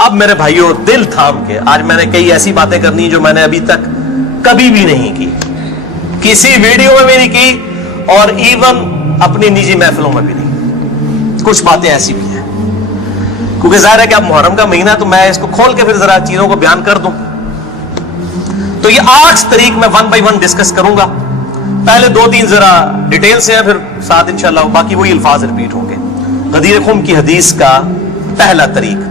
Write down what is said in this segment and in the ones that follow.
اب میرے بھائیوں دل تھام کے آج میں نے کئی ایسی باتیں کرنی جو میں نے ابھی تک کبھی بھی نہیں کی, کسی ویڈیو میں بھی نہیں کی, اور ایون اپنی نجی محفلوں میں بھی نہیں. کچھ باتیں ایسی بھی ہیں کیونکہ ظاہر ہے کہ اب محرم کا مہینہ, تو میں اس کو کھول کے پھر ذرا چیزوں کو بیان کر دوں. تو یہ 8 طریق میں 1 بائی 1 ڈسکس کروں گا. پہلے 2-3 ذرا ڈیٹیل سے ہیں, پھر ساتھ انشاءاللہ باقی وہی الفاظ ریپیٹ ہوں گے. غدیر خم کی حدیث کا پہلا طریق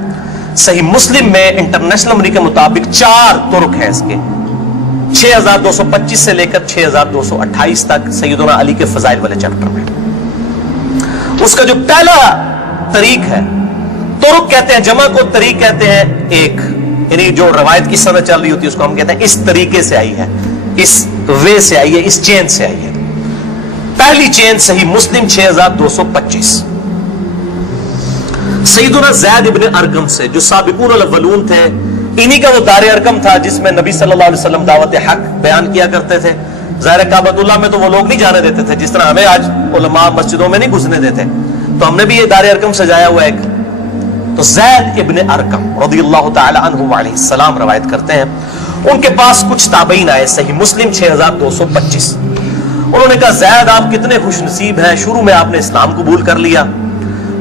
صحیح مسلم میں انٹرنیشنل نمبر کے مطابق 4 طرق ہیں اس کے, 6225 سے لے کر 6228 تک سیدنا علی کے فضائل والے چیپٹر میں. اس کا جو پہلا طریق ہے, طرق کہتے ہیں جمع کو, طریق کہتے ہیں ایک, یعنی جو روایت کی سند چل رہی ہوتی ہے اس کو ہم کہتے ہیں اس طریقے سے آئی ہے, اس وے سے آئی ہے, اس چین سے آئی ہے. پہلی چین صحیح مسلم 6225 سیدنا زید ابن ارقم سے, جو سابقون الاولون تھے, انہی کا وہ دار ارقم تھا جس میں نبی صلی اللہ علیہ وسلم دعوت حق بیان کیا کرتے تھے. ظاہر کعبۃ اللہ میں تو وہ لوگ نہیں جانے دیتے تھے, جس طرح ہمیں آج علماء مسجدوں میں نہیں گھسنے دیتے, تو ہم نے بھی یہ دار ارقم سجایا ہوا ایک. تو زید ابن ارقم رضی اللہ تعالی عنہ علیہ السلام روایت کرتے ہیں, ان کے پاس کچھ تابعین آئے, صحیح مسلم 6225. انہوں نے کہا زید آپ کتنے خوش نصیب ہیں, شروع میں آپ نے اسلام قبول کر لیا,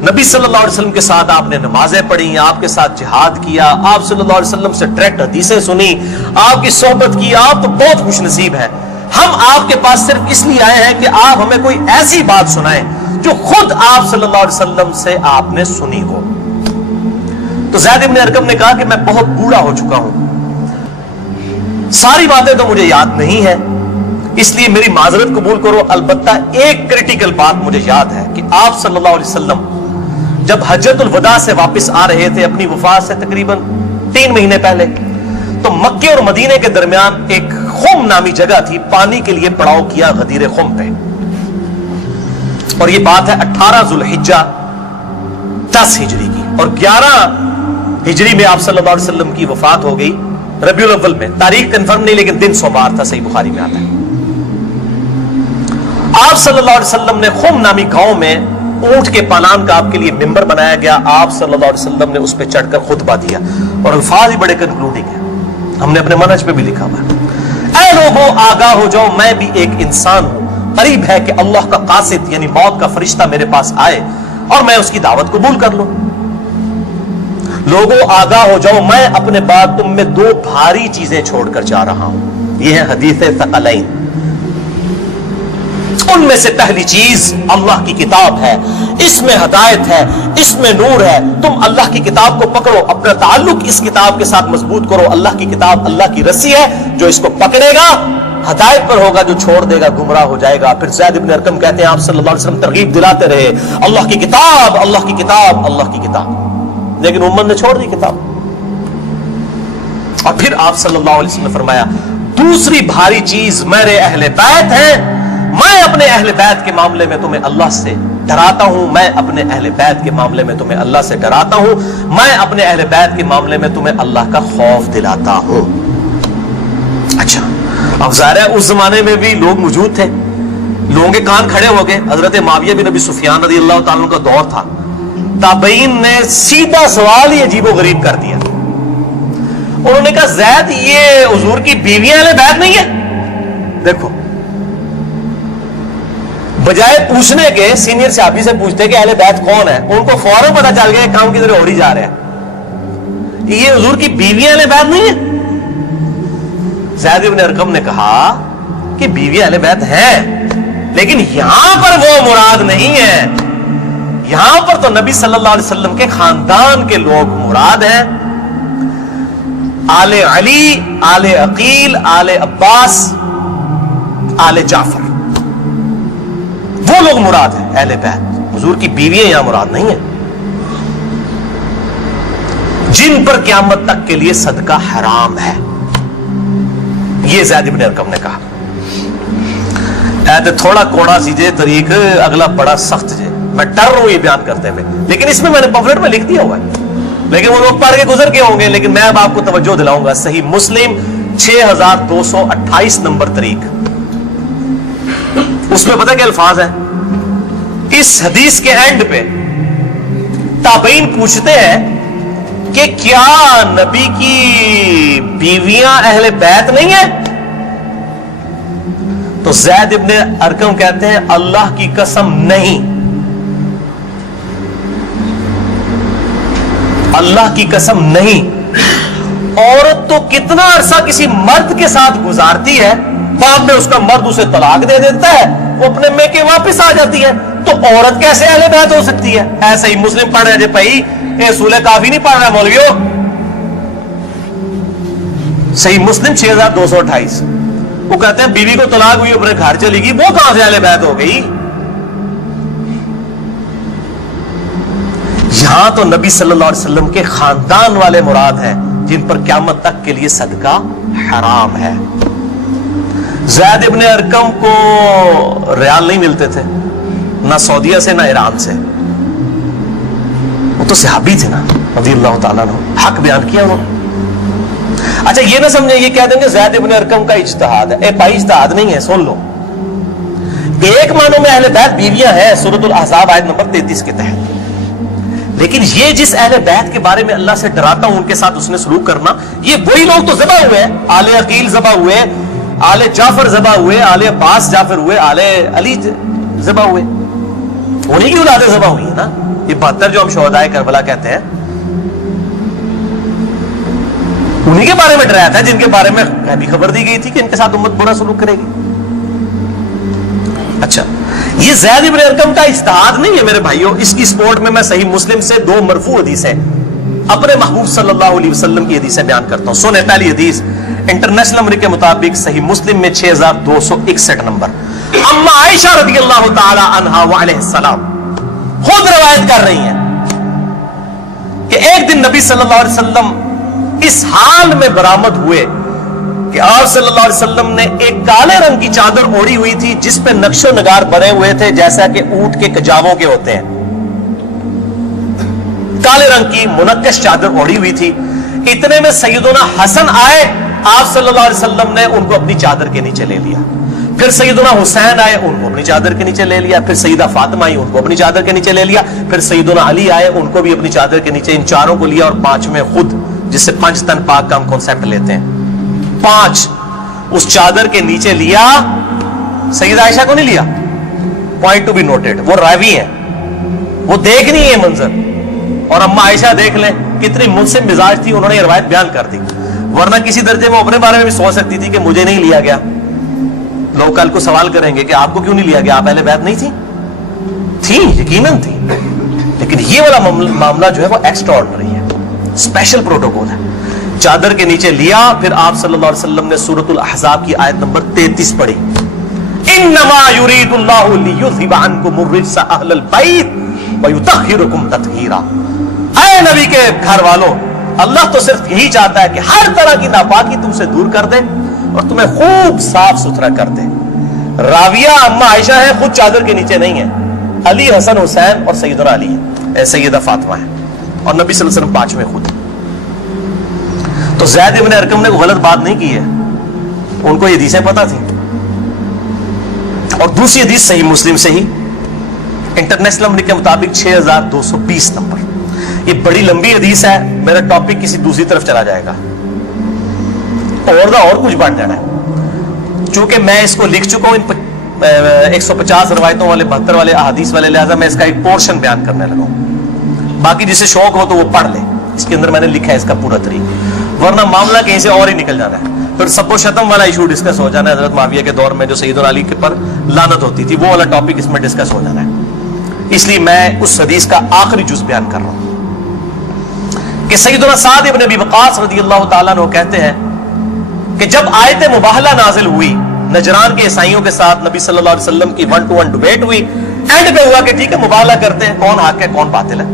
نبی صلی اللہ علیہ وسلم کے ساتھ آپ نے نمازیں پڑھی, آپ کے ساتھ جہاد کیا, آپ صلی اللہ علیہ وسلم سے ڈائریکٹ حدیثیں سنی, آپ کی صحبت کی, آپ تو بہت خوش نصیب ہیں. ہم آپ کے پاس صرف اس لیے آئے ہیں کہ آپ ہمیں کوئی ایسی بات سنائیں جو خود آپ صلی اللہ علیہ وسلم سے آپ نے سنی ہو. تو زید ابن ارقم نے کہا کہ میں بہت بوڑھا ہو چکا ہوں, ساری باتیں تو مجھے یاد نہیں ہیں, اس لیے میری معذرت قبول کرو. البتہ ایک کریٹیکل بات مجھے یاد ہے کہ آپ صلی اللہ علیہ وسلم جب حجۃ الوداع سے واپس آ رہے تھے اپنی وفات سے تقریباً 3 مہینے پہلے, تو مکے اور مدینے کے درمیان ایک خم نامی جگہ تھی, پانی کے لیے پڑاؤ کیا غدیر خم پہ, اور یہ بات ہے 18 ذوالحجہ 10 ہجری کی, اور 11 ہجری میں آپ صلی اللہ علیہ وسلم کی وفات ہو گئی ربیع الاول میں. تاریخ کنفرم نہیں لیکن دن سوموار تھا, صحیح بخاری میں آتا ہے. آپ صلی اللہ علیہ وسلم نے خم نامی گاؤں میں اونٹ کے پالان کا آپ کے لیے ممبر بنایا گیا, آپ صلی اللہ علیہ وسلم نے اس پہ چڑھ کر خطبہ دیا, اور الفاظ ہی بڑے کنکلوڈنگ ہیں, ہم نے اپنے منہج پہ بھی لکھا ہوا ہے. اے لوگوں آگاہ ہو جاؤ, میں بھی ایک انسان ہوں, قریب ہے کہ اللہ کا قاصد یعنی موت کا فرشتہ میرے پاس آئے اور میں اس کی دعوت قبول کر لوں. لوگوں آگاہ ہو جاؤ, میں اپنے بعد تم میں 2 بھاری چیزیں چھوڑ کر جا رہا ہوں. یہ ہے حدیث ثقلین. ان میں سے پہلی چیز اللہ کی کتاب ہے, اس میں ہدایت ہے, اس میں نور ہے. تم اللہ کی کتاب کو پکڑو, اپنا تعلق اس کتاب کے ساتھ مضبوط کرو. اللہ کی کتاب اللہ کی رسی ہے, جو اس کو پکڑے گا ہدایت پر ہوگا, جو چھوڑ دے گا گمراہ ہو جائے گا. پھر زید ابن ارقم کہتے ہیں آپ صلی اللہ علیہ وسلم ترغیب دلاتے رہے, اللہ کی کتاب, اللہ کی کتاب, اللہ کی کتاب, لیکن امت نے چھوڑ دی کتاب. اور پھر آپ صلی اللہ علیہ وسلم نے فرمایا دوسری بھاری چیز میرے اہل بیت ہیں, میں اپنے اہل بیت کے معاملے میں تمہیں اللہ سے ڈراتا ہوں, میں اپنے اہل بیت کے معاملے میں تمہیں اللہ سے ڈراتا ہوں, میں اپنے اہل بیت کے معاملے میں تمہیں اللہ کا خوف دلاتا ہوں. اچھا, اب ظاہر ہے اس زمانے میں بھی لوگ موجود تھے, لوگوں کے کان کھڑے ہو گئے. حضرت معاویہ بن ابی سفیان رضی اللہ تعالیٰ عنہ کا دور تھا, تابعین نے سیدھا سوال ہی عجیب و غریب کر دیا. انہوں نے کہا زید یہ حضور کی بیویاں اہل بیت نہیں ہے؟ دیکھو, بجائے پوچھنے کے سینئر صحابی سے پوچھتے کہ اہل بیت کون ہے, ان کو فوراً پتا چل گیا کام کی طرح ہو ہی جا رہا ہے, یہ حضور کی بیویاں اہل بیت نہیں ہے. زید ابن ارقم نے کہا کہ بیویاں اہل بیت ہیں, لیکن یہاں پر وہ مراد نہیں ہے, یہاں پر تو نبی صلی اللہ علیہ وسلم کے خاندان کے لوگ مراد ہیں. آل علی, آل عقیل, آل عباس, آل جعفر, وہ لوگ مراد ہیں اہل بیت. حضور کی بیویاں یہاں مراد نہیں ہیں, جن پر قیامت تک کے لیے صدقہ حرام ہے. یہ زید بن ارقم نے کہا. تھوڑا کوڑا سی جے طریق, اگلا بڑا سخت جے. میں ڈر رہا ہوں یہ بیان کرتے ہوئے, لیکن اس میں نے پمفلٹ میں لکھ دیا ہوا ہے, لیکن وہ لوگ پڑھ کے گزر کے ہوں گے, لیکن میں اب آپ کو توجہ دلاؤں گا. صحیح مسلم 6228 نمبر طریق, اس میں پتہ کیا الفاظ ہیں. اس حدیث کے اینڈ پہ تابعین پوچھتے ہیں کہ کیا نبی کی بیویاں اہل بیت نہیں ہیں؟ تو زید ابن ارقم کہتے ہیں اللہ کی قسم نہیں، اللہ کی قسم نہیں۔ عورت تو کتنا عرصہ کسی مرد کے ساتھ گزارتی ہے، بعد میں اس کا مرد اسے طلاق دے دیتا ہے، وہ اپنے میکے واپس آ جاتی ہے، تو عورت کیسے اہل بیت ہو سکتی ہے؟ ایسے ہی مسلم پڑھ رہے جی بھائی، یہ سورہ کافی نہیں پڑھ رہا مولویو، صحیح مسلم 6228، وہ کہتے ہیں بیوی کو طلاق ہوئی اپنے گھر چلی گئی، وہ کہاں سے اہل بیت ہو گئی؟ یہاں تو نبی صلی اللہ علیہ وسلم کے خاندان والے مراد ہیں جن پر قیامت تک کے لیے صدقہ حرام ہے۔ زید ابن ارقم کو ریال نہیں ملتے تھے، نہ سعودیہ سے نہ ایران سے، وہ تو صحابی تھے نا رضی اللہ تعالیٰ عنہ، حق بیان کیا وہ۔ اچھا یہ نہ سمجھیں یہ کہہ دیں کہ زید ابن ارقم کا اجتہاد ہے، اے بھائی اجتہاد نہیں ہے، سن لو۔ ایک معنوں میں اہل بیت بیویاں ہیں سورۃ الاحزاب آیت نمبر 33 کے تحت، لیکن یہ جس اہل بیت کے بارے میں اللہ سے ڈراتا ہوں ان کے ساتھ اس نے سلوک کرنا، یہ وہی لوگ تو ذبح ہوئے ہیں، آل عقیل ذبح ہوئے، آل جعفر ذبح ہوئے، آل عباس جعفر ہوئے، آل علی ذبح ہوئے، انہی کی اولادیں ذبح ہوئی ہیں نا۔ یہ 72 جو ہم شہدائے کربلا کہتے ہیں، انہی کے بارے میں ڈرایا تھا جن کے بارے میں بھی خبر دی گئی تھی کہ ان کے ساتھ امت برا سلوک کرے گی۔ اچھا یہ زید ابن ارقم کا اجتہاد نہیں ہے میرے بھائیوں، اس کی سپورٹ میں صحیح مسلم سے 2 مرفوع حدیثیں اپنے محبوب صلی اللہ علیہ وسلم کی حدیثیں بیان کرتا ہوں۔ سنیں پہلی حدیث انٹرنیشنل نمبر کے مطابق صحیح مسلم میں 6261 نمبر، اما عائشہ رضی اللہ تعالی عنہا وعلیہ السلام خود روایت کر رہی ہیں کہ ایک دن نبی صلی اللہ علیہ وسلم اس حال میں برآمد ہوئے کہ آپ صلی اللہ علیہ وسلم نے ایک کالے رنگ کی چادر اوڑھی ہوئی تھی جس پہ نقش و نگار بنے ہوئے تھے جیسا کہ اونٹ کے کجاووں کے ہوتے ہیں، کالے رنگ کی منقش چادر اوڑھی ہوئی تھی۔ اتنے میں سیدنا حسن آئے، آپ صلی اللہ علیہ وسلم نے ان کو اپنی چادر کے نیچے لے لیا، پھر سیدنا حسین آئے، ان کو اپنی چادر کے نیچے لے لیا، پھر سیدہ فاطمہ آئی، ان کو اپنی چادر کے نیچے لے لیا، پھر سیدنا علی آئے، ان کو بھی اپنی چادر کے نیچے، ان چاروں کو لیا، اور 5ویں خود، جس سے 5 تن پاک کا ہم کانسیپٹ لیتے ہیں، 5 اس چادر کے نیچے لیا۔ سیدہ عائشہ کو نہیں لیا، پوائنٹ ٹو بی نوٹڈ، وہ راوی ہیں، وہ دیکھ نہیں ہے منظر، اور اما عائشہ دیکھ لیں کتنی منصف مزاج تھی، انہوں نے یہ روایت بیان کر دی، ورنہ کسی درجے میں اپنے بارے میں بھی سوچ سکتی تھی کہ مجھے نہیں لیا گیا، لوگ کل کو سوال کریں گے کہ آپ کو کیوں نہیں لیا گیا، آپ اہل بیت نہیں تھی، یقیناً تھی، لیکن یہ والا معاملہ جو ہے وہ ایکسٹرا آرڈنری ہے، اسپیشل پروٹوکول ہے۔ چادر کے نیچے لیا، پھر آپ صلی اللہ علیہ وسلم نے سورۃ الاحزاب کی آیت نمبر 33 پڑھی، انما یرید اللہ لیذھب عنکم الرجس اہل البیت ویطہرکم تطہیرا۔ اے نبی کے گھر والوں، اللہ تو صرف یہی چاہتا ہے کہ ہر طرح کی ناپاکی تم سے دور کر دے اور تمہیں خوب صاف ستھرا کر دے۔ راویہ اما عائشہ ہے، خود چادر کے نیچے نہیں ہے، علی، حسن، حسین اور سیدنا علی ہے، سیدہ فاطمہ ہے، اور نبی صلی اللہ علیہ وسلم 5ویں خود۔ تو زید ابن ارقم نے کوئی غلط بات نہیں کی ہے، ان کو یہ حدیثیں پتہ تھیں۔ اور دوسری حدیث صحیح مسلم سے ہی انٹرنیشنل نمبر کے مطابق 6220 نمبر، یہ بڑی لمبی حدیث ہے، میرا ٹاپک کسی دوسری طرف چلا جائے گا اور کچھ بن جانا ہے، چونکہ میں اس کو لکھ چکا ہوں 150 روایتوں والے 72 والے احادیث والے، لہذا میں اس کا ایک پورشن بیان کرنے لگا ہوں، باقی جسے شوق ہو تو وہ پڑھ لے، اس کے اندر میں نے لکھا ہے اس کا پورا طریقہ، ورنہ معاملہ کہیں سے اور ہی نکل جانا ہے، پھر سب و شتم والا ایشو ڈسکس ہو جانا ہے، حضرت معاویہ کے دور میں جو سیدنا علی کے پر لعنت ہوتی تھی، وہ والا ٹاپک اس میں ڈسکس ہو جانا ہے، اس لیے میں اس حدیث کا آخری جز بیان کر رہا ہوں کہ سیدنا سعد ابن ابی وقاص رضی اللہ تعالیٰ عنہ کہتے ہیں کہ جب آیت مباہلہ نازل ہوئی نجران کے عیسائیوں کے ساتھ، نبی صلی اللہ علیہ وسلم کی 1-to-1 ڈیبیٹ ہوئی، اینڈ پہ ہوا کہ ٹھیک ہے مباہلہ کرتے ہیں، کون حق ہے کون باطل ہے۔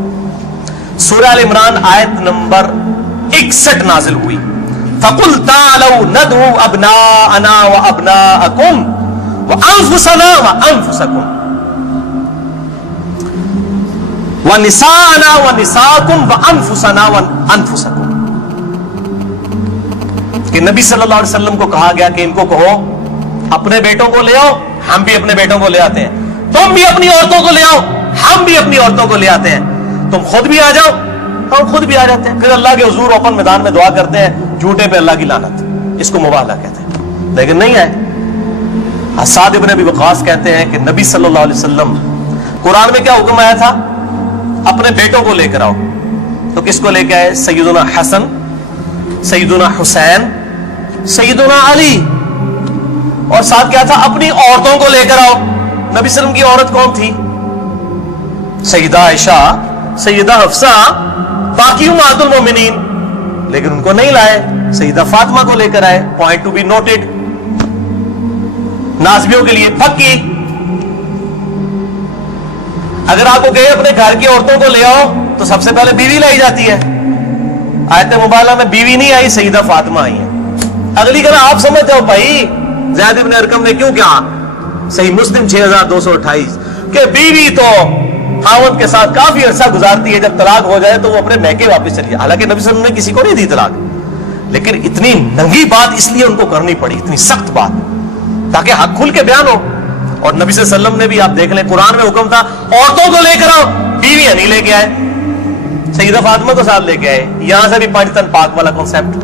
سورہ ال عمران آیت نمبر 61 نازل ہوئی، فَقُلْ تَعَالَوْا نَدْعُوا أَبْنَاءَنَا وَأَبْنَاءَكُمْ وَأَنفُسَنَا وَأَنفُسَكُمْ وَنِسَاءَنَا وَنِسَاءَكُمْ وَأَنفُسَنَا وَأَنفُسَكُمْ، کہ نبی صلی اللہ علیہ وسلم کو کہا گیا کہ ان کو کہو اپنے بیٹوں کو لے آؤ، ہم بھی اپنے بیٹوں کو لے آتے ہیں، تم بھی اپنی عورتوں کو لے آؤ، ہم بھی اپنی عورتوں کو لے آتے ہیں، تم خود بھی آ جاؤ ہم خود بھی آ جاتے ہیں, پھر اللہ کے حضور اوپن میدان میں دعا کرتے ہیں, جھوٹے پہ اللہ کی لعنت, اس کو مباہلہ کہتے ہیں, لیکن نہیں آئے. سعد ابن ابی وقاص کہتے ہیں کہ نبی صلی اللہ علیہ وسلم قرآن میں کیا حکم آیا تھا, اپنے بیٹوں کو لے کر آؤ, تو کس کو لے کے آئے؟ سیدنا حسن, سیدنا حسین, سیدنا علی, اور ساتھ کیا تھا؟ اپنی عورتوں کو لے کر آؤ. نبی صلی اللہ علیہ وسلم کی عورت کون تھی؟ سیدہ عائشہ, سیدہ حفصہ, باقی امہات المومنین, لیکن ان کو نہیں لائے, سیدہ فاطمہ کو لے کر آئے. Point to be noted. نازبیوں کے لیے پکی. اگر آپ کو کہے اپنے گھر کی عورتوں کو لے آؤ تو سب سے پہلے بیوی لائی جاتی ہے. آیت مبالغہ میں بیوی نہیں آئی, سیدہ فاطمہ آئی ہے. اگلی کہنا آپ سمجھتے ہو بھائی زید ابن ارقم نے کیوں کیا؟ صحیح مسلم 6228 کہ بیوی تو خاوند کے ساتھ کافی عرصہ گزارتی ہے, جب طلاق ہو جائے تو وہ اپنے میکے واپس چلی. حالانکہ نبی صلی اللہ علیہ وسلم نے کسی کو نہیں دی طلاق, لیکن اتنی ننگی بات اس لیے ان کو کرنی پڑی, اتنی سخت بات, تاکہ حق کھل کے بیان ہو. اور نبی صلی اللہ علیہ وسلم نے بھی آپ دیکھ لیں قرآن میں حکم تھا عورتوں کو لے کر آؤ, بیویاں نہیں لے کے آئے, سیدہ فاطمہ کو ساتھ لے کے آئے. یہاں سے بھی پانچ تن پاک والا کنسپٹ,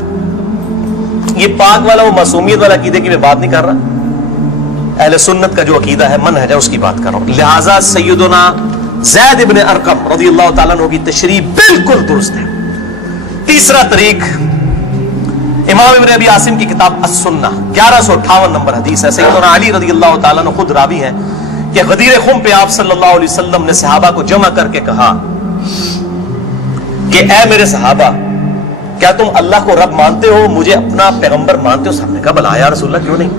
یہ پاک والا وہ معصومیت والا عقیدے کی میں بات نہیں کر رہا, اہل سنت کا جو عقیدہ ہے منہج ہے اس کی بات کر رہا ہوں. لہذا سیدنا زید ابن ارقم رضی اللہ تعالیٰ عنہ کی تشریح بالکل درست ہے. تیسرا طریق امام ابن ابی عاصم کی کتاب السنہ 1158 نمبر حدیث ہے. سیدنا علی رضی اللہ تعالیٰ عنہ خود راوی ہیں کہ غدیر خم پہ آپ صلی اللہ علیہ وسلم نے صحابہ کو جمع کر کے کہا کہ اے میرے صحابہ, کیا تم اللہ کو رب مانتے ہو, مجھے اپنا پیغمبر مانتے ہو؟ صاحب نے کہا بلا یا رسول اللہ, کیوں نہیں.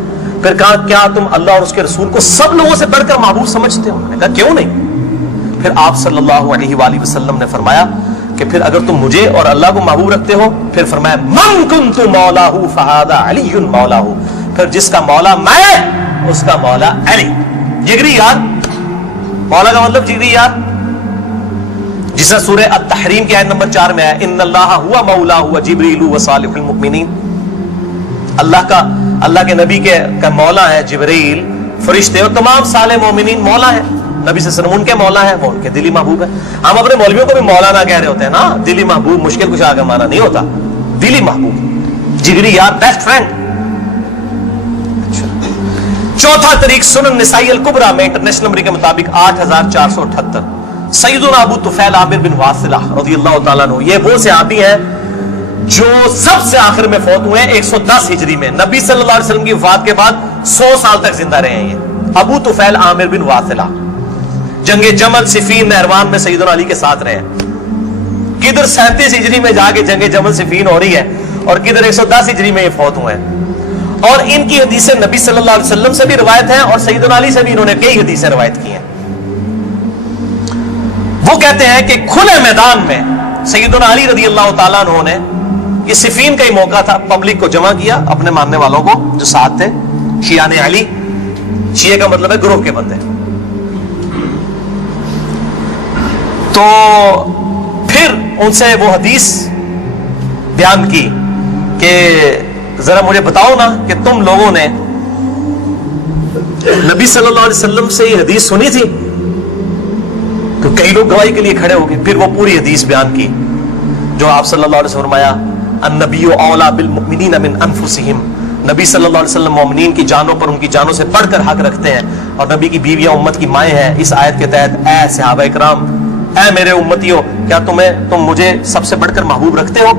پھر کہا کیا تم اللہ اور اس کے رسول کو سب لوگوں سے بڑھ کر محبوب سمجھتے ہو؟ میں نے کہا کیوں نہیں. پھر آپ صلی اللہ علیہ وآلہ وسلم نے فرمایا کہ پھر اگر تم مجھے اور اللہ کو محبوب رکھتے ہو, پھر فرمایا من کنت مولاہ فہذا علی مولاہ, پھر جس کا مولا میں اس کا مولا علی. جگری یار, مولا کا مطلب جگری یار, جسے سورہ التحریم کی آیت نمبر 4 میں ہے ان اللہ ہوا مولاہ وجبریل وصالح المؤمنین. اللہ کے نبی کا مولا ہے جبریل, فرشتے اور تمام صالح مومنین مولا ہے. نبی صلی اللہ علیہ وسلم ان کے مولا ہے, وہ ان کے دلی محبوب ہے. ہم اپنے مولویوں کو بھی مولانا کہہ رہے ہوتے ہیں نا, دلی محبوب مشکل کچھ آگے مانا نہیں ہوتا, دلی محبوب, جگری یار, بیسٹ فرینڈ. چوتھا طریق سنن نسائی الکبریٰ میں انٹرنیشنل نمبر کے مطابق 8478 سیدنا ابو طفیل عامر بن واصلہ رضی اللہ تعالیٰ عنہ, یہ وہ صحابی ہیں جو سب سے آخر میں فوت ہوئے ہیں 110 ہجری میں. نبی صلی اللہ علیہ وسلم کی وفات کے بعد 100 سال تک زندہ رہے ہیں. یہ ابو طفیل عامر بن واصلہ جنگ جمل صفین نہروان میں سیدنا علی کے ساتھ رہے. کدھر 37 ہجری میں جا کے جنگ جمل صفین ہو رہی ہے اور کدھر 110 ہجری میں یہ فوت ہوئے ہیں. اور ان کی حدیثیں نبی صلی اللہ علیہ وسلم سے بھی روایت ہیں اور سیدنا علی سے بھی انہوں نے کئی حدیثیں روایت کی ہیں. وہ کہتے ہیں کہ کھلے میدان میں سیدنا علی رضی اللہ تعالیٰ عنہ نے, یہ صفین کا ہی موقع تھا, پبلک کو جمع کیا, اپنے ماننے والوں کو جو ساتھ تھے, شیعان علی, شیعہ کا مطلب ہے گروہ کے بندے. تو پھر ان سے وہ حدیث بیان کی کہ ذرا مجھے بتاؤ نا کہ تم لوگوں نے نبی صلی اللہ علیہ وسلم سے یہ حدیث سنی تھی. تو کئی لوگ گواہی کے لیے کھڑے ہو گئے. پھر وہ پوری حدیث بیان کی جو آپ صلی اللہ علیہ وسلم فرمایا النبی اولا بالمؤمنین من انفسہم, نبی صلی اللہ علیہ وسلم مومنین کی جانوں پر ان کی جانوں سے بڑھ کر حق رکھتے ہیں, اور نبی کی بیویاں امت کی مائیں ہیں. اس آیت کے تحت اے صحابہ کرام, اے میرے امتیوں, کیا تم مجھے سب سے بڑھ کر محبوب رکھتے ہو؟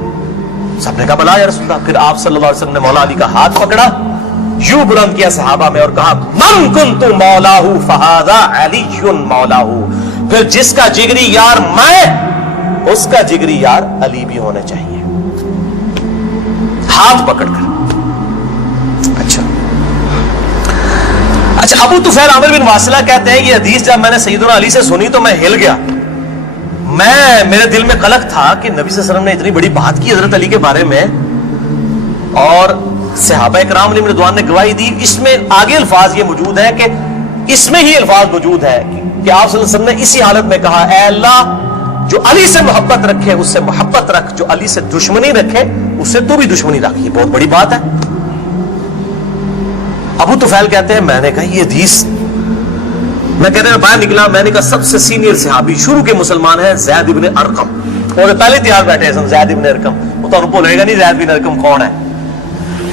سب نے کہا بلا یا رسول اللہ. پھر آپ صلی اللہ علیہ وسلم نے مولا علی کا ہاتھ پکڑا, یوں بلند کیا صحابہ میں اور کہا من کنت مولاہ فہذا علی مولاہ, پھر جس کا جگری یار میں, اس کا جگری یار علی بھی ہونا چاہیے, ہاتھ پکڑ کر. اچھا ابو طفیل عامر بن واصلہ کہتے ہیں یہ حدیث جب میں نے سیدنا علی سے سنی تو میں ہل گیا. میرے دل میں قلق تھا کہ نبی صلی اللہ علیہ وسلم نے اتنی بڑی بات کی حضرت علی کے بارے میں, اور صحابہ کرام علیہم رضوان نے گواہی دی. اس میں آگے الفاظ یہ موجود ہے کہ اس میں ہی الفاظ موجود ہے کہ آپ صلی اللہ علیہ وسلم نے اسی حالت میں کہا اے اللہ جو علی سے محبت رکھے اس سے محبت رکھ, جو علی سے دشمنی رکھے اس سے تو بھی دشمنی رکھ. یہ بہت بڑی بات ہے. ابو طفیل کہتے ہیں میں نے کہا یہ حدیث, میں کہتے ہیں باہر نکلا, میں نے کہا سب سے سینئر صحابی شروع کے مسلمان ہیں زید ابن ارقم, وہ پہلے تیار بیٹھے سن زید ابن ارقم, وہ تو بھولے گا نہیں زید بن ارقم کون ہے.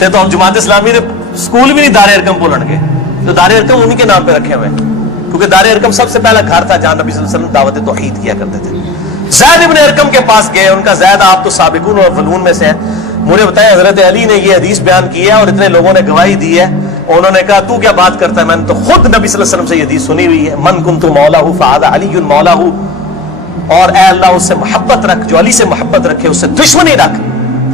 تو ہم جماعت اسلامی نے سکول بھی نہیں دار ارقم بولن گے, تو دار ارقم انہی کے نام پہ رکھے ہوئے, کیونکہ دار ارقم سب سے پہلا گھر تھا جہاں نبی صلی اللہ علیہ وسلم دعوت توحید کیا کرتے تھے. زید ابن ارقم کے پاس گئے, ان کا زید آپ تو سابقون اور فلون میں سے ہیں, مجھے بتایا حضرت علی نے یہ حدیث بیان کی ہے اور اتنے لوگوں نے گواہی دی ہے, اور انہوں نے کہا تو کیا بات کرتا ہے, میں نے تو خود نبی صلی اللہ علیہ وسلم سے یہ حدیث سنی ہوئی ہے, من کنت مولا فہذا علی مولا, اور اے اللہ اس سے محبت رکھ جو علی سے محبت رکھے, اس سے دشمنی رکھ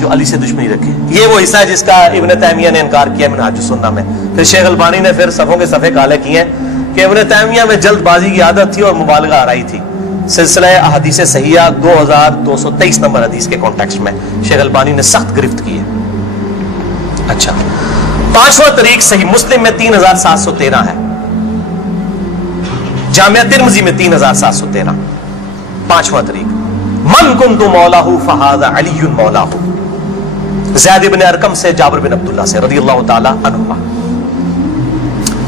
جو علی سے دشمنی رکھے. یہ وہ حصہ ہے جس کا ابن تیمیہ نے انکار کیا منہاج السنہ میں. پھر شیخ البانی نے پھر صفوں کے صفحے کالے کیے ہیں کہ ابن تیمیہ میں جلد بازی کی عادت تھی اور مبالغہ آرائی تھی. سلسلہ احادیث صحیحہ 2223 نمبر حدیث کے کانٹیکسٹ میں شیخ البانی نے سخت گرفت کی ہے. اچھا, پانچواں طریق صحیح مسلم میں 3713 ہے, جامعہ ترمذی میں 3713. پانچواں طریق من کنت مولاہ فہذا علی مولاہ, زید بن ارقم سے جابر بن عبداللہ سے رضی اللہ تعالی عنہما.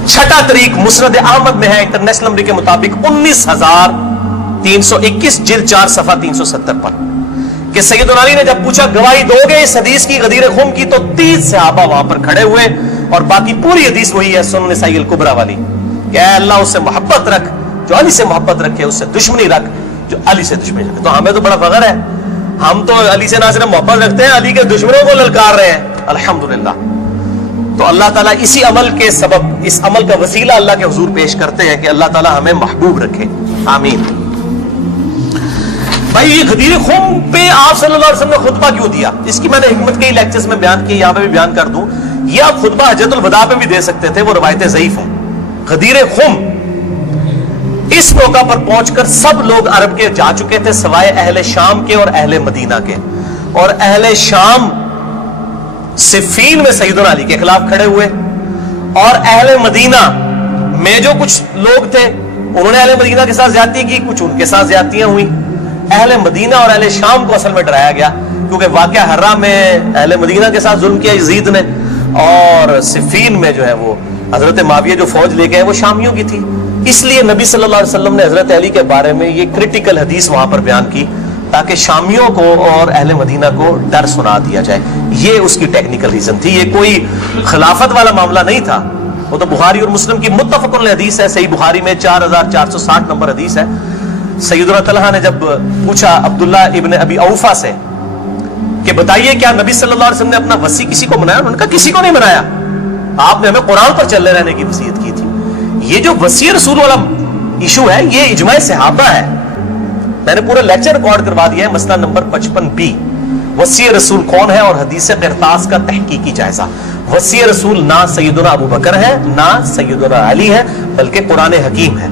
چھٹا طریق مسند احمد میں ہے انٹرنیشنل نمبر کے مطابق 19321 جلد 4 صفحہ 370 پر, کہ سیدنا علی نے جب پوچھا گواہی دو گے اس حدیث کی غدیر خم کی, تو 30 صحابہ وہاں پر کھڑے ہوئے, اور باقی پوری حدیث وہی ہے سنن نسائی الکبریٰ والی, کہ اے اللہ اس سے محبت رکھ جو علی سے محبت رکھے, اس سے دشمنی رکھ جو علی سے دشمنی رکھے. تو ہمیں تو بڑا فخر ہے, ہم تو علی سے نہ صرف محبت رکھتے ہیں, علی کے دشمنوں کو للکار رہے ہیں الحمدللہ. تو اللہ تعالیٰ اسی عمل کے سبب, اس عمل کا وسیلہ اللہ کے حضور پیش کرتے ہیں کہ اللہ تعالیٰ ہمیں محبوب رکھے, آمین. بھائی یہ غدیر خم پہ آپ صلی اللہ علیہ وسلم نے خطبہ کیوں دیا, اس کی میں نے حکمت کئی لیکچرز میں بیان کی, یہاں پہ بھی بیان کر دوں. یہ آپ خطبہ حجۃ الوداع پہ بھی دے سکتے تھے, وہ روایتیں ضعیف ہیں. غدیر خم اس موقع پر پہنچ کر سب لوگ عرب کے جا چکے تھے سوائے اہل شام کے اور اہل مدینہ کے, اور اہل شام صفین میں سیدنا علی کے خلاف کھڑے ہوئے, اور اہل مدینہ میں جو کچھ لوگ تھے انہوں نے اہل مدینہ کے ساتھ زیادتی کی, کچھ ان کے ساتھ زیادتیاں ہوئی. اہل مدینہ اور اہل شام کو اصل میں ڈرایا گیا, کیونکہ واقعہ حرہ میں اہل مدینہ کے ساتھ ظلم کیا یزید نے, اور صفین میں جو ہے وہ حضرت معاویہ جو فوج لے گئے وہ شامیوں کی تھی. اس لیے نبی صلی اللہ علیہ وسلم نے حضرت علی کے بارے میں یہ کرٹیکل حدیث وہاں پر بیان کی, تاکہ شامیوں کو اور اہل مدینہ کو ڈر سنا دیا جائے. یہ اس کی ٹیکنیکل ریزن تھی, یہ کوئی خلافت والا معاملہ نہیں تھا. وہ تو بخاری اور مسلم کی متفق علیہ حدیث ہے, صحیح بخاری میں 4460 نمبر حدیث ہے. سیدنا طلحہ نے جب پوچھا عبداللہ ابن ابی اوفا سے کہ بتائیے کیا نبی صلی اللہ علیہ وسلم نے اپنا وصی کسی کو منایا, انہوں نے کہا کسی کو نہیں منایا, آپ نے ہمیں قرآن پر چلے رہنے کی وصیت کی تھی. یہ جو وصی رسول والا ایشو ہے یہ اجماع صحابہ ہے, میں نے پورا لیکچر ریکارڈ کروا دیا ہے, مسئلہ نمبر 55B, وصی رسول کون ہے اور حدیث قرطاس کا تحقیقی جائزہ. وصی رسول نہ سیدنا ابو بکر ہے نہ سیدنا علی ہے, بلکہ قرآن حکیم ہے.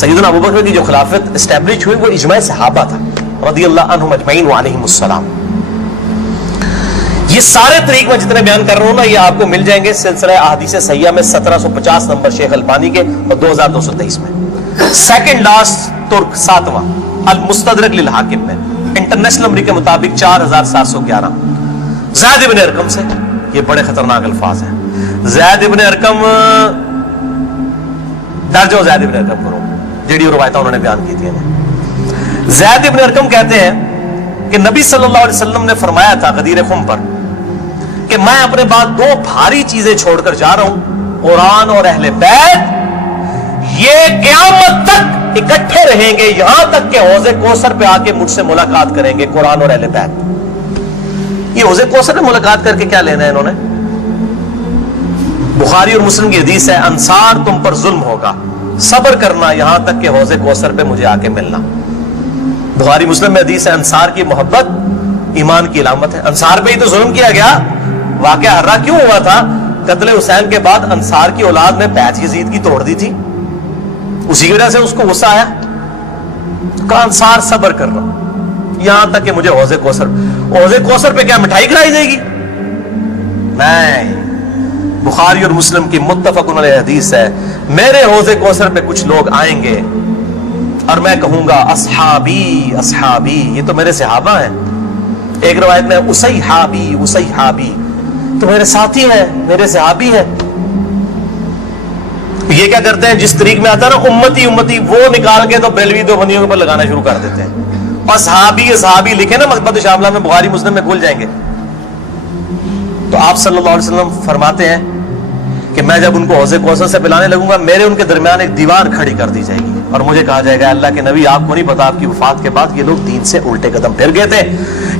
سیدنا ابو بکر کی جو خلافت اسٹیبلش ہوئی وہ اجماع صحابہ تھا رضی اللہ عنہم اجمعین وعلیہم السلام. یہ سارے طریق میں جتنے بیان کر رہا ہوں نا یہ آپ کو مل جائیں گے سلسلہ احادیث صحیحہ میں 1750 نمبر شیخ البانی کے اور 2223 میں. سیکنڈ لاسٹ ترک 7واں المستدرک للحاکم میں انٹرنیشنل نمبر کے مطابق 4711 زید ابن ارقم سے. یہ بڑے خطرناک الفاظ ہیں. زید ابن ارقم ڈر جاؤ, زید ابن ارقم کرو جیڑی روایتیں انہوں نے بیان کی تھی. زید ابن ارقم کہتے ہیں کہ نبی صلی اللہ علیہ وسلم نے فرمایا تھا غدیر خم پر کہ میں اپنے بعد 2 بھاری چیزیں چھوڑ کر جا رہا ہوں, قرآن اور اہل بیت. یہ قیامت تک اکٹھے رہیں گے یہاں تک کہ حوض کوثر پہ آ کے مجھ سے ملاقات کریں گے, قرآن اور اہل بیت. یہ حوض کوثر میں ملاقات کر کے کیا لینا ہے انہوں نے؟ بخاری اور مسلم کی حدیث ہے انصار تم پر ظلم ہوگا, صبر کرنا یہاں تک کہ حوض کوثر پہ مجھے آ کے ملنا. بخاری مسلم میں حدیث ہے انصار کی محبت ایمان کی علامت ہے. انصار پہ ہی تو ظلم کیا گیا. واقعہ حرہ کیوں ہوا تھا؟ قتل حسین کے بعد انصار کی اولاد نے بیعت یزید کی توڑ دی تھی, اسی کی وجہ سے اس کو غصہ آیا. کہا انصار صبر کرنا یہاں تک کہ مجھے حوض کوثر پہ کیا مٹھائی کھلائی جائے گی؟ نہیں. بخاری اور مسلم کی متفق علیہ حدیث ہے میرے حوض کوثر پہ کچھ لوگ آئیں گے اور میں کہوں گا اصحابی اصحابی, یہ تو میرے صحابہ ہیں. ایک روایت میں اسیحابی اسیحابی, تو میرے ساتھی ہیں, میرے صحابی ہیں. یہ کیا کرتے ہیں جس طریق میں آتا ہے نا امتی امتی, وہ نکال کے تو بریلوی دیوبندیوں کے اوپر لگانا شروع کر دیتے ہیں. اور صحابی لکھے نا مکتبۃ شاملہ میں، بخاری مسلم میں کھول جائیں گے. تو آپ صلی اللہ علیہ وسلم فرماتے ہیں کہ میں جب ان کو حوض کوثر سے پلانے لگوں گا، میرے ان کے درمیان ایک دیوار کھڑی کر دی جائے گی، اور مجھے کہا جائے گا اللہ کے نبی آپ کو نہیں پتا آپ کی وفات کے بعد یہ لوگ دین سے الٹے قدم پھر گئے تھے،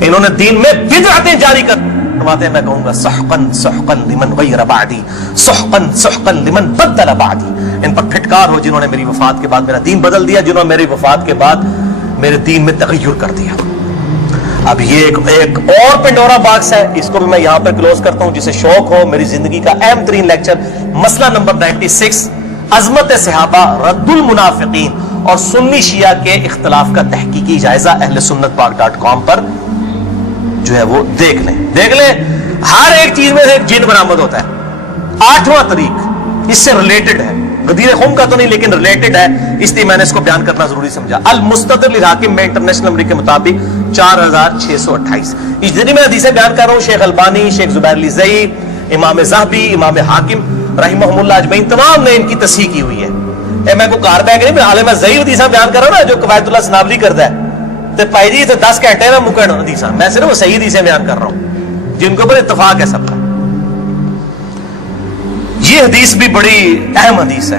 انہوں نے دین میں بدعتیں جاری کرواتے ہیں. میں کہوں گا سحقن سحقن لمن غیر بعدی، سحقن سحقن لمن بدل بعدی. ان پر پھٹکار ہو جنہوں نے میری وفات کے بعد میرا دین بدل دیا، جنہوں نے میری وفات کے بعد میرے دین میں تغیر کر دیا. اب یہ ایک اور پنڈورا باکس ہے، اس کو بھی میں یہاں پر کلوز کرتا ہوں. جسے شوق ہو میری زندگی کا اہم ترین لیکچر مسئلہ نمبر 96 عظمت صحابہ رد المنافقین اور سنی شیعہ کے اختلاف کا تحقیقی جائزہ اہل سنت پاک.com پر جو ہے وہ دیکھ لیں. ہر ایک چیز میں ایک جن برآمد ہوتا ہے. 8واں طریق اس سے ریلیٹڈ ہے، غدیر خم کا تو نہیں لیکن ریلیٹڈ ہے، اس لیے میں نے اس کو بیان کرنا ضروری سمجھا. المستدرک للحاکم میں انٹرنیشنل نمبر کے مطابق 4628 اس جتنی میں حدیثیں بیان کر رہا ہوں، شیخ البانی، شیخ زبیر الزئی، امام ذہبی، امام حاکم رحمہم اللہ اجمعین تمام نے ان کی تصحیح کی ہوئی ہے. میں کو کار بیگ نہیں، عالم ذہی حدیثاں بیان کر رہا ہوں نا جو قواعد اللہ سنابری کرتا ہے، تو پائی جی تو 10 گھنٹے میں مکن حدیثاں، میں صرف صحیح حدیثیں بیان کر رہا ہوں جن کے اوپر اتفاق ہے سب کا. یہ حدیث بھی بڑی اہم حدیث ہے.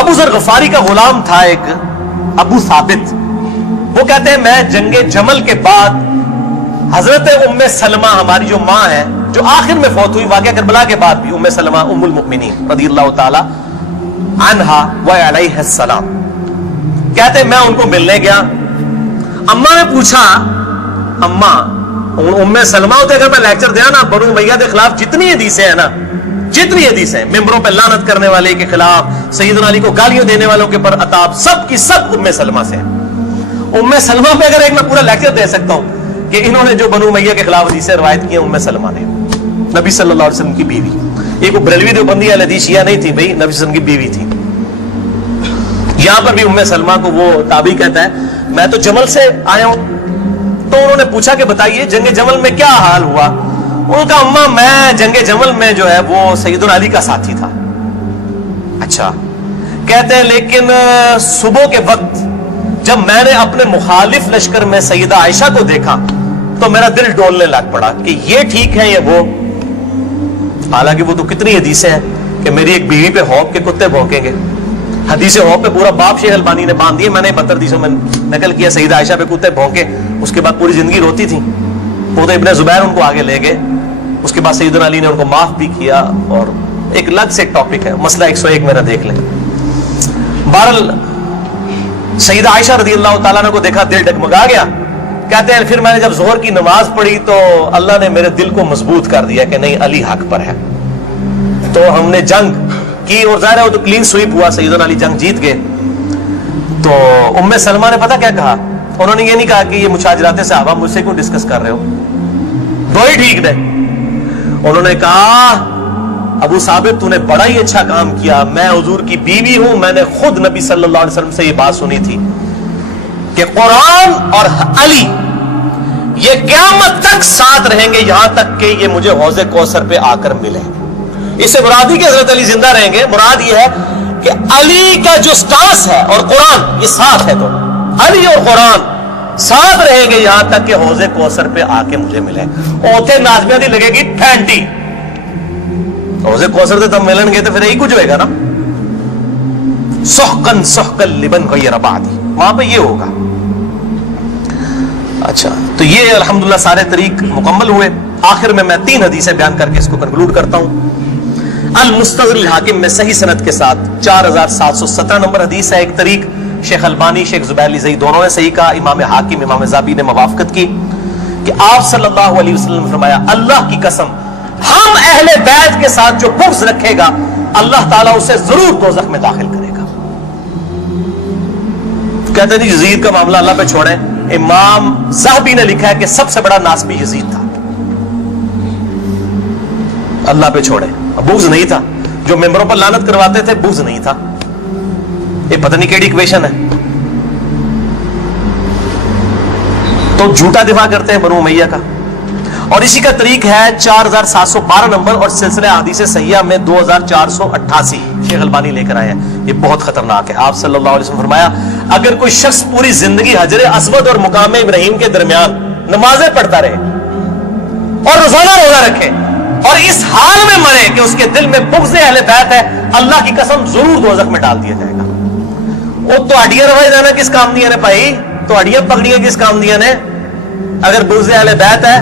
ابو ذر غفاری کا غلام تھا ایک ابو ثابت، وہ کہتے ہیں میں جنگ جمل کے بعد حضرت ام سلمہ ہماری جو ماں ہے جو آخر میں فوت ہوئی واقعہ کربلا کے بعد بھی، ام سلمہ ام المؤمنین رضی اللہ تعالی عنہا و علیہ السلام، کہتے ہیں میں ان کو ملنے گیا. اماں نے پوچھا، اماں ام سلمہ ہوتے اگر میں لیکچر دیا نا بنو امیہ کے خلاف جتنی حدیثیں ہیں نا، جتنی حدیثیں ممبروں پہ لعنت کرنے والے کے خلاف، سیدنا علی کو گالیاں دینے والوں کے پر عتاب، سب کی سب ام سلمہ سے ہیں. ام سلمہ پہ اگر ایک میں پورا لیکچر دے سکتا ہوں کہ انہوں نے جو بنو امیہ کے خلاف حدیثیں روایت کی ہیں، ام سلمہ نے نبی صلی اللہ علیہ وسلم کی بیوی، یہ کوئی بریلوی دیوبندی اہل حدیث شیعہ نہیں تھی بھائی، نبی صلی اللہ علیہ وسلم کی بیوی تھی. یہاں پر بھی ام سلمہ کو وہ تابعی کہتا ہے میں تو جمل سے آیا ہوں. تو انہوں نے پوچھا کہ بتائیے جنگ جمل میں کیا حال ہوا. ان کا اماں میں جنگ جمل میں جو ہے وہ سیدنا علی کا ساتھی تھا. اچھا، کہتے ہیں لیکن صبح کے وقت جب میں نے اپنے مخالف لشکر میں سیدہ عائشہ کو دیکھا تو میرا دل ڈولنے لگ پڑا کہ یہ ٹھیک ہے یا وہ. حالانکہ وہ تو کتنی حدیثیں ہیں کہ میری ایک بیوی پہ خوف کے کتے بھونکیں گے. حدیث خوف پہ پورا باب شیخ البانی نے باندھ دیا، میں نے 72 حدیثوں میں نقل کیا. سیدہ عائشہ پہ کتے بھونکے، اس کے بعد پوری زندگی روتی تھی. وہ تو ابن زبیر ان کو آگے لے گئے، اس کے بعد سیدنا علی نے ان کو معاف بھی کیا. اور ایک الگ سے ایک ٹاپک ہے، مسئلہ 101 میرا دیکھ لیں. بہرحال سیدہ عائشہ رضی اللہ تعالیٰ نے کو دیکھا، دل ڈگمگا گیا. کہتے ہیں پھر میں نے جب ظہر کی نماز پڑھی تو اللہ نے میرے دل کو مضبوط کر دیا کہ نہیں علی حق پر ہے. تو ہم نے جنگ کی اور ظاہر ہے وہ تو کلین سویپ ہوا، سیدنا علی جنگ جیت گئے. تو ام سلمہ نے پتہ کیا کہا، انہوں نے یہ نہیں کہا کہ یہ مشاجرات صحابہ مجھ سے کیوں ڈسکس کر رہے ہو، دو ہی ٹھیک دے. انہوں نے کہا ابو ثابت تو نے بڑا ہی اچھا کام کیا، میں حضور کی بیوی ہوں، میں نے خود نبی صلی اللہ علیہ وسلم سے یہ بات سنی تھی کہ قرآن اور علی یہ قیامت تک ساتھ رہیں گے یہاں تک کہ یہ مجھے حوض کوثر پہ آ کر ملے. اس سے مراد ہی کہ حضرت علی زندہ رہیں گے، مراد یہ ہے کہ علی کا جو سٹانس ہے اور قرآن یہ ساتھ ہے، دونوں علی اور قرآن ساتھ رہیں گے یہاں تک کہ حوض کوثر پہ آ کے مجھے ملے. اوتھے نازمیاں دی لگے گی پھینٹی، حوض کوثر سے تب ملن گے تو پھر یہی کچھ ہوئے گا نا. سحقن سحقن لمن غیر بعدی، وہاں پہ یہ ہوگا. اچھا، تو یہ الحمدللہ سارے طریق مکمل ہوئے. آخر میں 3 حدیثیں بیان کر کے اس کو کنکلوڈ کرتا ہوں. المستدرک للحاکم میں صحیح سند کے ساتھ 4717 نمبر حدیث ہے. ایک طریق شیخ البانی، شیخ زبیر الزئی دونوں نے صحیح کہا. امام حاکم، امام ذہبی نے موافقت کی کہ آپ صلی اللہ علیہ وسلم نے فرمایا اللہ کی قسم ہم اہل بیت کے ساتھ جو بغض رکھے گا اللہ تعالیٰ اسے ضرور دوزخ میں داخل کرے گا. کہتے ہیں یزید کا معاملہ اللہ پہ چھوڑیں. امام ذہبی نے لکھا ہے کہ سب سے بڑا ناسبی یزید تھا، اللہ پہ چھوڑے. بغض نہیں تھا، جو ممبروں پر لعنت کرواتے تھے بغض نہیں تھا. یہ پتہ نہیں کیڑی ایکویشن ہے. تو جھوٹا دفاع کرتے ہیں بنو امیہ کا. اور اسی کا طریق ہے 4712 نمبر اور سلسلہ حدیث صحیحہ میں 2488 شیخ البانی لے کر آئے ہیں. یہ بہت خطرناک ہے. آپ صلی اللہ علیہ وسلم فرمایا اگر کوئی شخص پوری زندگی حجر اسود اور مقام ابراہیم کے درمیان نمازیں پڑھتا رہے اور روزانہ روزہ رکھے اور اس حال میں مرے کہ اس کے دل میں بغض اہل بیت ہے, اللہ کی قسم ضرور دوزخ میں ڈال دیا جائے گا. وہ تو اڈیاں روائی دینا کس کام دیا نے بھائی, تو اڈیاں پکڑیاں کس کام دیا نے. اگر بغض اہل بیت ہے,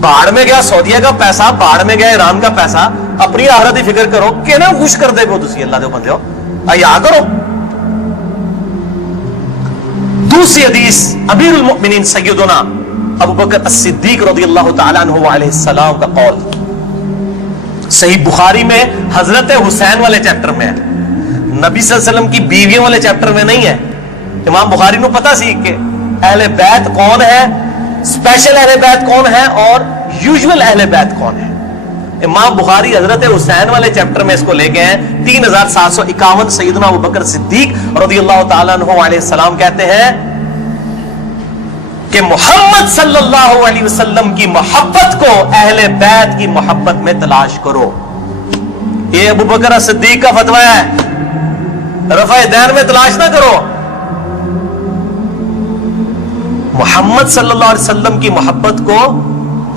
باڑ میں گیا سعودیہ کا پیسہ, باڑ میں گیا ایران کا پیسہ, اپنی آخرت کی فکر کرو کہ نا خوش کر دے گو تسی اللہ دے بندے ہو, آیا کرو. دوسری حدیث امیر المؤمنین سیدنا ابو بکر الصدیق رضی اللہ تعالیٰ عنہ علیہ السلام کا قول صحیح بخاری میں حضرت حسین والے چیپٹر میں ہے, نبی صلی اللہ علیہ وسلم کی بیویوں والے چیپٹر میں نہیں ہے. امام بخاری کو پتا سی کہ اہل بیت کون ہے, اسپیشل اہل بیت کون ہے اور یوزول اہل بیت کون ہے. امام بخاری حضرت حسین والے چیپٹر میں اس کو لے گئے ہیں 3751. سیدنا ابو بکر صدیق رضی اللہ تعالیٰ عنہ علیہ السلام کہتے ہیں کہ محمد صلی اللہ علیہ وسلم کی محبت کو اہل بیت کی محبت میں تلاش کرو. یہ ابو بکر صدیق کا فتویٰ ہے, رفع دین میں تلاش نہ کرو. محمد صلی اللہ علیہ وسلم کی محبت کو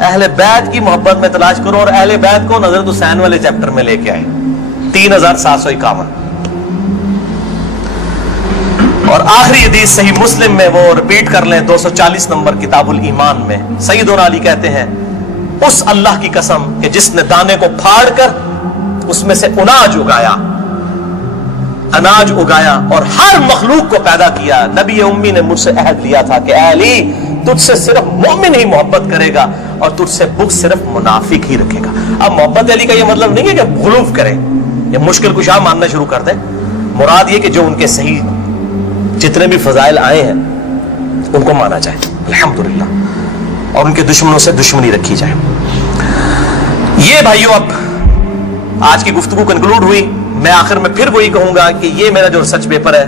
اہل بیت کی محبت میں تلاش کرو, اور اہل بیت کو حضرت حسین والے چیپٹر میں لے کے آئے 3751. اور آخری حدیث صحیح مسلم میں وہ ریپیٹ کر لیں 240 نمبر کتاب الایمان میں سیدنا علی کہتے ہیں اس اللہ کی قسم کہ جس نے دانے کو پھاڑ کر اس میں سے اناج اگایا اور ہر مخلوق کو پیدا کیا. نبی امی نے مجھ سے عہد لیا تھا کہ اے علی تجھ سے صرف مومن ہی محبت کرے گا اور تجھ سے بغض صرف منافق ہی رکھے گا. اب محبت علی کا یہ مطلب نہیں ہے کہ غلوف کرے, یہ مشکل کشا ماننا شروع کر دے. مراد یہ کہ جو ان کے صحیح جتنے بھی فضائل آئے ہیں ان کو مانا جائے الحمدللہ, اور ان کے دشمنوں سے دشمنی رکھی جائے. یہ بھائیو اب آج کی گفتگو کنکلوڈ ہوئی. میں آخر میں پھر وہی کہوں گا کہ یہ میرا جو ریسرچ پیپر ہے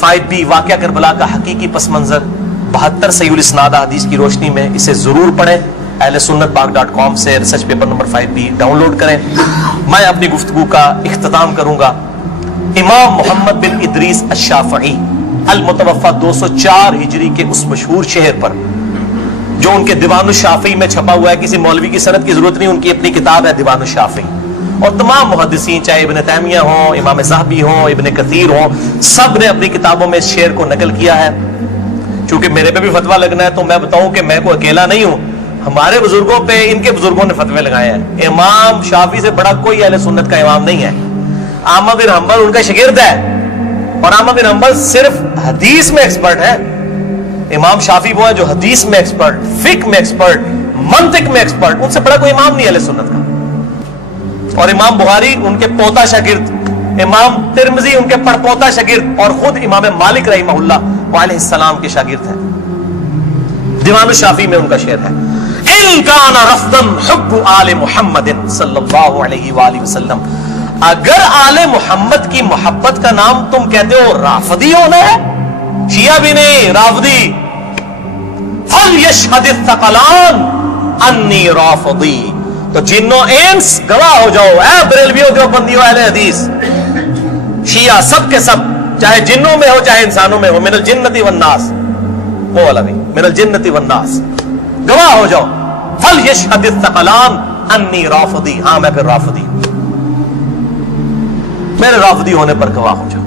5B واقعہ کربلا کا حقیقی پس منظر 72 صحیح الاسناد احادیث کی روشنی میں, اسے ضرور پڑھیں. اہل سنت پاک.com سے research paper number 5B download کریں. میں اپنی گفتگو کا اختتام کروں گا امام محمد بن ادریس الشافعی المتوفى 204 ہجری کے اس مشہور شہر پر جو ان کے دیوان الشافعی میں چھپا ہوا ہے. کسی مولوی کی سند کی ضرورت نہیں, ان کی اپنی کتاب ہے دیوان الشافعی. اور تمام محدثین چاہے ابن تیمیہ ہوں, امام ذہبی ہوں, ابن کثیر ہوں, سب نے اپنی کتابوں میں اس شعر کو نقل کیا ہے. چونکہ میرے پہ بھی فتویٰ لگنا ہے تو میں بتاؤں کہ میں کوئی اکیلا نہیں ہوں, ہمارے بزرگوں پہ ان کے بزرگوں نے فتوے لگائے ہیں. امام شافعی سے بڑا کوئی اہل سنت کا امام نہیں ہے. احمد بن حنبل ان کا شاگرد ہے, اور احمد بن حنبل صرف حدیث میں ایکسپرٹ ہے. امام شافعی وہ ہے جو حدیث میں ایکسپرٹ, فقہ میں ایکسپرٹ, منطق میں ایکسپرٹ. ان سے بڑا کوئی امام نہیں اہل سنت کا. اور امام بخاری ان کے پوتا شاگرد, امام ترمذی ان کے پڑپوتا شاگرد, اور خود امام مالک رحمہ اللہ علیہ السلام کے شاگرد ہیں. دیوان الشافعی میں ان کا شعر ہے ان کان رفضا حب آل محمد صلی اللہ علیہ وآلہ وسلم. اگر آل محمد کی محبت کا نام تم کہتے ہو رافضی ہونا ہے, شیعہ بھی نہیں رافضی, فلیشہد الثقلان انی رافضی. تو جنوں انس گواہ ہو جاؤ, اے بریلویوں دیوبندیو اہل حدیث شیعہ سب کے سب, چاہے جنوں میں ہو چاہے انسانوں میں ہو, من الجنت والناس, وہ والا بھی من الجنت والناس, گواہ ہو جاؤ. فلیشہد الثقلان انی رافضی, ہاں میں پھر رافضی, میرے رافضی ہونے پر گواہ ہو جاؤ.